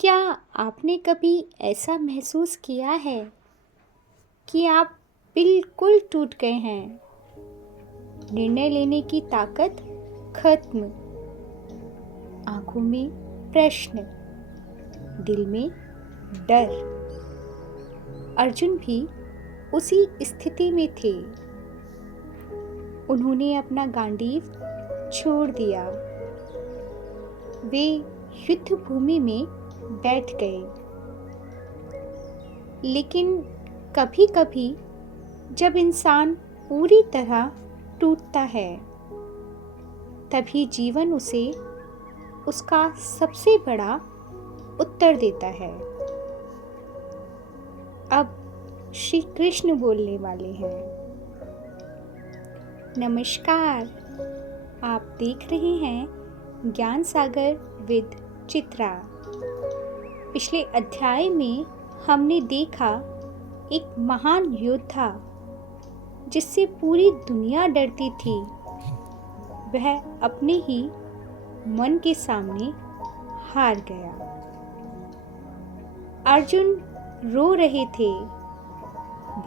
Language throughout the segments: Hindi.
क्या आपने कभी ऐसा महसूस किया है कि आप बिल्कुल टूट गए हैं? निर्णय लेने की ताकत खत्म, आंखों में प्रश्न, दिल में डर। अर्जुन भी उसी स्थिति में थे। उन्होंने अपना गांडीव छोड़ दिया। वे युद्ध भूमि में बैठ गए। लेकिन कभी-कभी जब इंसान पूरी तरह टूटता है, तभी जीवन उसे उसका सबसे बड़ा उत्तर देता है। अब श्री कृष्ण बोलने वाले हैं। नमस्कार, आप देख रहे हैं ज्ञान सागर विद चित्रा। पिछले अध्याय में हमने देखा एक महान योद्धा जिससे पूरी दुनिया डरती थी, वह अपने ही मन के सामने हार गया। अर्जुन रो रहे थे,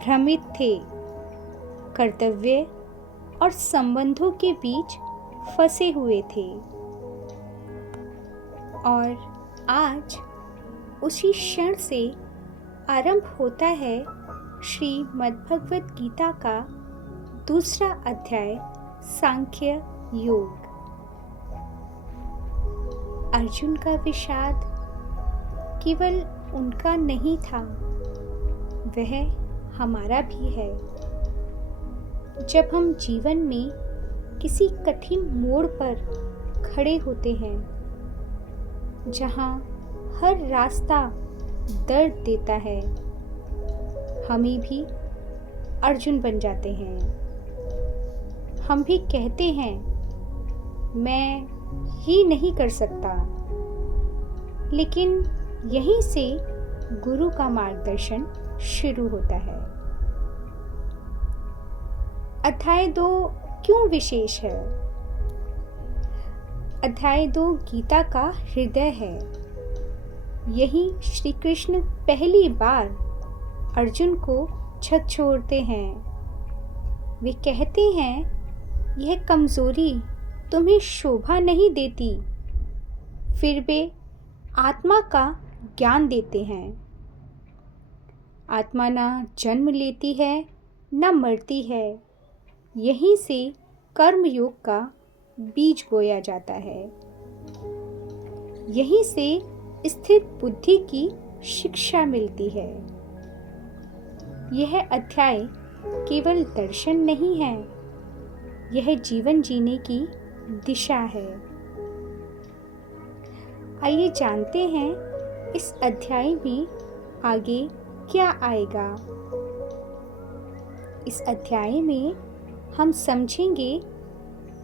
भ्रमित थे, कर्तव्य और संबंधों के बीच फंसे हुए थे। और आज उसी क्षण से आरंभ होता है श्रीमद्भगवत गीता का दूसरा अध्याय, सांख्य योग। अर्जुन का विषाद केवल उनका नहीं था, वह हमारा भी है। जब हम जीवन में किसी कठिन मोड़ पर खड़े होते हैं, जहाँ हर रास्ता दर्द देता है, हमें भी अर्जुन बन जाते हैं। हम भी कहते हैं, मैं ये नहीं कर सकता। लेकिन यहीं से गुरु का मार्गदर्शन शुरू होता है। अध्याय 2 क्यों विशेष है? अध्याय 2 गीता का हृदय है। यही श्री कृष्ण पहली बार अर्जुन को झकझोरते हैं। वे कहते हैं, यह कमजोरी तुम्हें शोभा नहीं देती। फिर वे आत्मा का ज्ञान देते हैं। आत्मा ना जन्म लेती है, ना मरती है। यहीं से कर्मयोग का बीज बोया जाता है। यहीं से स्थिर बुद्धि की शिक्षा मिलती है। यह अध्याय केवल दर्शन नहीं है, यह जीवन जीने की दिशा है। आइए जानते हैं इस अध्याय में आगे क्या आएगा। इस अध्याय में हम समझेंगे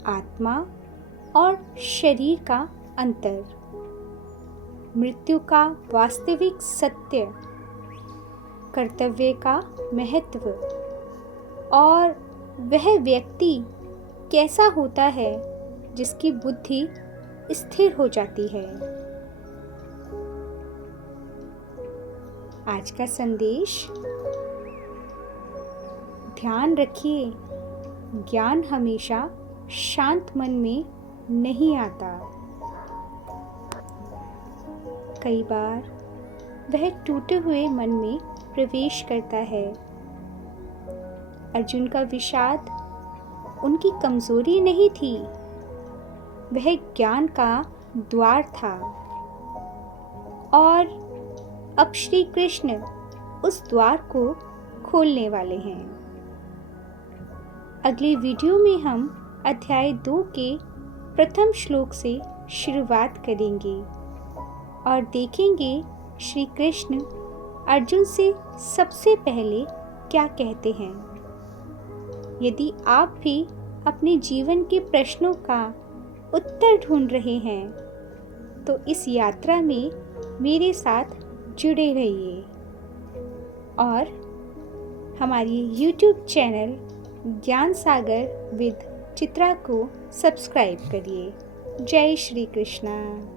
आत्मा और शरीर का अंतर, मृत्यु का वास्तविक सत्य, कर्तव्य का महत्व और वह व्यक्ति कैसा होता है जिसकी बुद्धि स्थिर हो जाती है। आज का संदेश, ध्यान रखिए, ज्ञान हमेशा शांत मन में नहीं आता। कई बार वह टूटे हुए मन में प्रवेश करता है। अर्जुन का विषाद उनकी कमजोरी नहीं थी, वह ज्ञान का द्वार था। और अब श्री कृष्ण उस द्वार को खोलने वाले हैं। अगली वीडियो में हम अध्याय 2 के प्रथम श्लोक से शुरुआत करेंगे और देखेंगे श्री कृष्ण अर्जुन से सबसे पहले क्या कहते हैं। यदि आप भी अपने जीवन के प्रश्नों का उत्तर ढूंढ रहे हैं, तो इस यात्रा में मेरे साथ जुड़े रहिए और हमारी YouTube चैनल ज्ञान सागर विद चित्रा को सब्सक्राइब करिए। जय श्री कृष्णा।